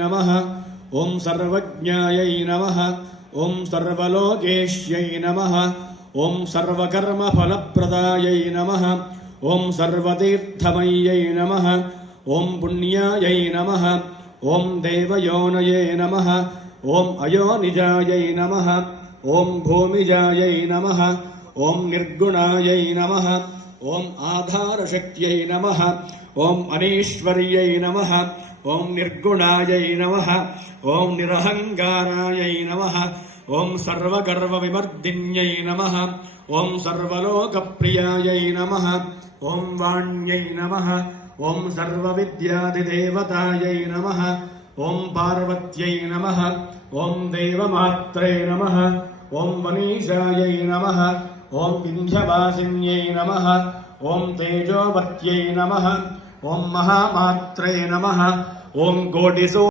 नमः ओं सर्वज्ञायै नमः ओं सर्वलोकेश्यै नमः ओं सर्वकर्मफलप्रदायै नमः ओं सर्वतीर्थमय्यै नमः ओं पुण्यायै नमः ओं देवयोनये नमः ओं अयोनिजायै नमः ओं भूमिजायै नमः ओं निर्गुणायै नमः ओं आधारशक्त्यै नमः ओं अनीश्वर्यै नमः ओं निर्गुणायै नमः ओं निरहङ्कारायै नमः ओं सर्वगर्वविमर्दिन्यै नमः ओं सर्वलोकप्रियायै नमः ओं वाण्यै नमः ओं सर्वविद्यादिदेवतायै नमः ओं पार्वत्यै नमः ओं देवमात्रे नमः ओं मनीषायै नमः ओं विन्ध्यवासिन्यै नमः ओं तेजोवत्यै नमः ओं महामात्रे नमः ओं कोटिसो